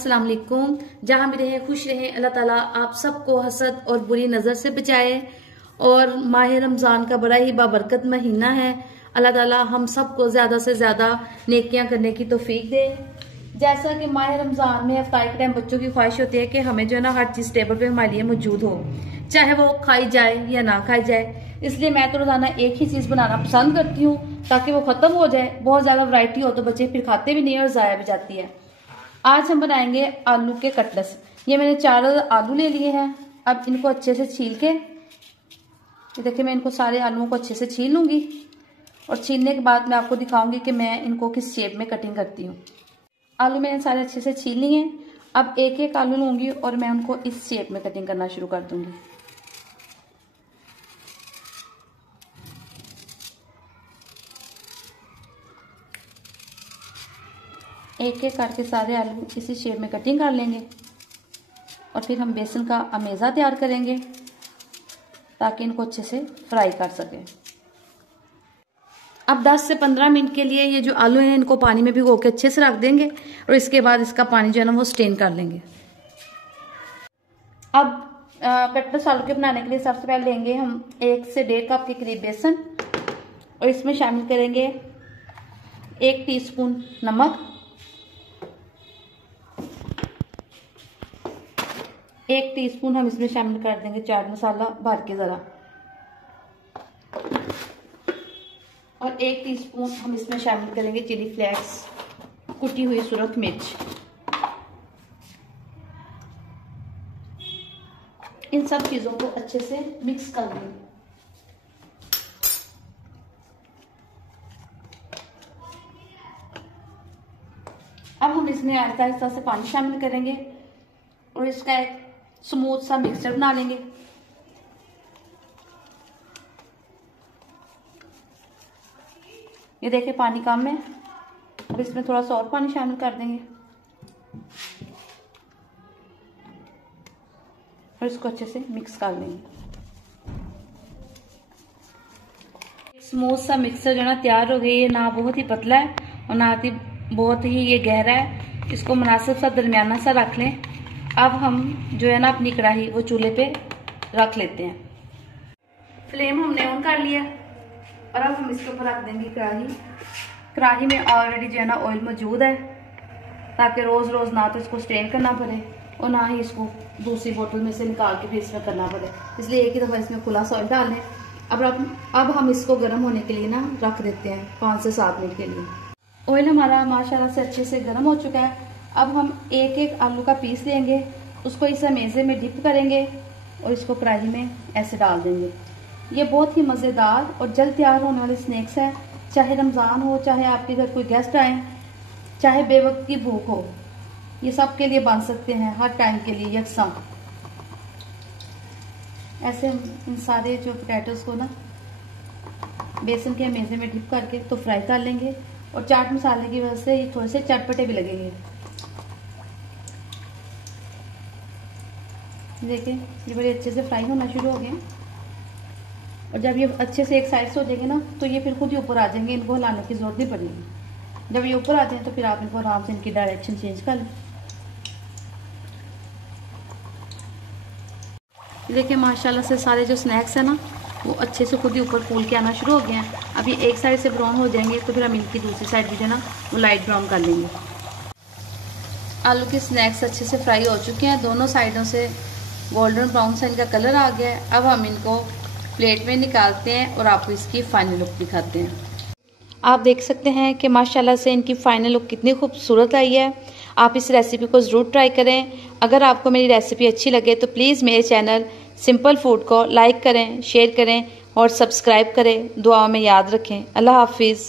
अस्सलाम वालेकुम। जहाँ भी रहें खुश रहें। अल्लाह ताला आप सबको हसद और बुरी नजर से बचाए। और माह रमजान का बड़ा ही बाबरकत महीना है। अल्लाह ताला हम सबको ज्यादा से ज्यादा नेकियां करने की तौफीक दे। जैसा कि माह रमजान में इफ्तारी के टाइम बच्चों की ख्वाहिश होती है कि हमें जो है ना हर चीज टेबल पे हमारे लिए मौजूद हो, चाहे वो खाई जाए या ना खाई जाए। इसलिए मैं तो रोजाना एक ही चीज बनाना पसंद करती हूँ ताकि वो खत्म हो जाए। बहुत ज्यादा वैरायटी हो तो बच्चे फिर खाते भी नहीं और जाया भी जाती है। आज हम बनाएंगे आलू के कटलेट्स। ये मैंने 4 आलू ले लिए हैं। अब इनको अच्छे से छील के, देखिए मैं इनको सारे आलूओं को अच्छे से छील लूंगी और छीलने के बाद मैं आपको दिखाऊंगी कि मैं इनको किस शेप में कटिंग करती हूँ। आलू मैंने सारे अच्छे से छील लिए हैं। अब एक एक आलू लूंगी और मैं उनको इस शेप में कटिंग करना शुरू कर दूंगी। एक एक करके सारे आलू इसी शेप में कटिंग कर लेंगे और फिर हम बेसन का अमेज़ा तैयार करेंगे ताकि इनको अच्छे से फ्राई कर सकें। अब 10 से 15 मिनट के लिए ये जो आलू हैं इनको पानी में भिगो के अच्छे से रख देंगे और इसके बाद इसका पानी जो है ना वो स्टेन कर लेंगे। अब कटलेट्स आलू के बनाने के लिए सबसे पहले लेंगे हम 1 से 1.5 कप के करीब बेसन और इसमें शामिल करेंगे 1 टीस्पून नमक, 1 टीस्पून हम इसमें शामिल कर देंगे चाट मसाला भर के ज़रा, और 1 टीस्पून हम इसमें शामिल करेंगे चिली फ्लेक्स, कुटी हुई सुरख मिर्च। इन सब चीज़ों को अच्छे से मिक्स कर लेंगे। अब हम इसमें आहिस्ता आहिस्ता से पानी शामिल करेंगे और इसका एक स्मूथ सा मिक्सचर बना लेंगे। ये देखिए पानी कम है। अब इसमें थोड़ा सा और पानी शामिल कर देंगे और इसको अच्छे से मिक्स कर लेंगे। स्मूथ सा मिक्सचर जो ना तैयार हो गई है। ना बहुत ही पतला है और ना ही बहुत ही ये गहरा है। इसको मुनासिब सा दरमियाना सा रख लें। अब हम जो है ना अपनी कढ़ाई वो चूल्हे पे रख लेते हैं। फ्लेम हमने ऑन कर लिया और अब हम इसके ऊपर रख देंगे कढ़ाई। कढ़ाई में ऑलरेडी जो है ना ऑयल मौजूद है ताकि रोज रोज ना तो इसको स्ट्रेन करना पड़े और ना ही इसको दूसरी बोतल में से निकाल के फिर इसमें करना पड़े। इसलिए एक ही दफ़ा इसमें खुला सा ऑयल डाल लें। अब हम इसको गर्म होने के लिए ना रख देते हैं 5 से 7 मिनट के लिए। ऑयल हमारा माशाल्लाह से अच्छे से गर्म हो चुका है। अब हम एक एक आलू का पीस लेंगे, उसको इस अमेज़े में डिप करेंगे और इसको कढ़ाई में ऐसे डाल देंगे। ये बहुत ही मज़ेदार और जल्द तैयार होने वाले स्नैक्स है। चाहे रमज़ान हो, चाहे आपके घर कोई गेस्ट आए, चाहे बेवक्त की भूख हो, ये सब के लिए बन सकते हैं हर टाइम के लिए यकसां। ऐसे इन सारे जो पोटैटोज को ना बेसन के अमेज़े में डिप करके तो फ्राई कर लेंगे और चाट मसाले की वजह से ये थोड़े से चटपटे भी लगेंगे। देखिए ये बड़े अच्छे से फ्राई होना शुरू हो गए और जब ये अच्छे से एक साइड से हो जाएंगे ना तो ये फिर खुद ही ऊपर आ जाएंगे। इनको हिलाने की जरूरत नहीं पड़ेगी। जब ये ऊपर आ जाए तो फिर आप इनको आराम से इनकी डायरेक्शन चेंज कर लें। देखिए माशाल्लाह से सारे जो स्नैक्स है ना वो अच्छे से खुद ही ऊपर फूल के आना शुरू हो गए हैं। अभी एक साइड से ब्राउन हो जाएंगे तो फिर हम इनकी दूसरी साइड भी जो है ना वो लाइट ब्राउन कर लेंगे। आलू के स्नैक्स अच्छे से फ्राई हो चुके हैं। दोनों साइडों से गोल्डन ब्राउन सा इनका कलर आ गया है। अब हम इनको प्लेट में निकालते हैं और आपको इसकी फाइनल लुक दिखाते हैं। आप देख सकते हैं कि माशाल्लाह से इनकी फाइनल लुक कितनी खूबसूरत आई है। आप इस रेसिपी को ज़रूर ट्राई करें। अगर आपको मेरी रेसिपी अच्छी लगे तो प्लीज़ मेरे चैनल सिंपल फूड को लाइक करें, शेयर करें और सब्सक्राइब करें। दुआ में याद रखें। अल्लाह हाफिज़।